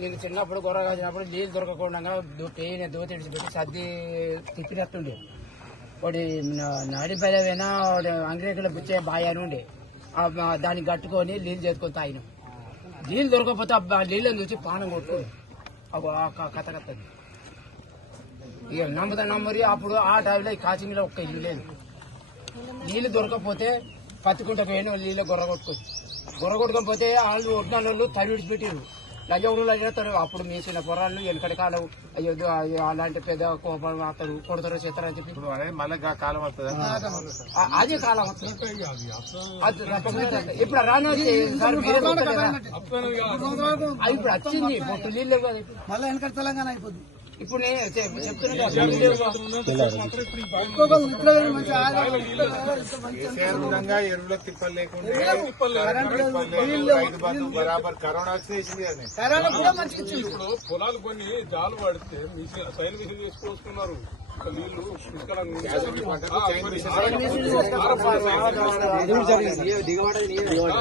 నీకు చిన్నప్పుడు గొర్రె కాసినప్పుడు నీళ్ళు దొరకకుండా పెయిన్ దోతి పెట్టి సర్ది తిప్పినట్టుండే వాడి నడిపైన అంగ్రేకుల బుచ్చే బాయ్ అని ఉండే దాన్ని కట్టుకొని నీళ్ళు చేసుకొని తాగినాం. నీళ్ళు దొరకకపోతే నీళ్ళని చూసి పానం కొట్టుకుంది కథ కత్తది. ఇక నమ్మరి అప్పుడు ఆ టైంలో కాచింగ్లో ఒక్క ఇల్లు లేదు. నీళ్ళు దొరకకపోతే పత్తికుంట పోయిన నీళ్ళు గొర్ర కొట్టుకోకపోతే వాళ్ళు ఒట్టిన వాళ్ళు తడి విడిచిపెట్టారు. లజవుడు అయినా అప్పుడు మీసిన పొరాళ్ళు వెనకటి కాలం అయ్యో అలాంటి పెద్ద కోపం అతడు కొడతారో చేస్తారని చెప్పి మళ్ళీ కాలం వస్తుంది. అదే కాలం వస్తుంది. ఇప్పుడు రాని ఇప్పుడు వచ్చింది పొట్టు నీళ్ళు మళ్ళీ వెనకటి తెలంగాణ అయిపోద్ది. ఇప్పుడు నేను చెప్తున్నా ఎరువుల తిప్పలు లేకుండా బరాబర్ కరోనా వచ్చేసింది. ఇప్పుడు పొలాలు కొన్ని జాలు పడితే సైన్ మిషన్ చేసుకొస్తున్నారు. నీళ్లు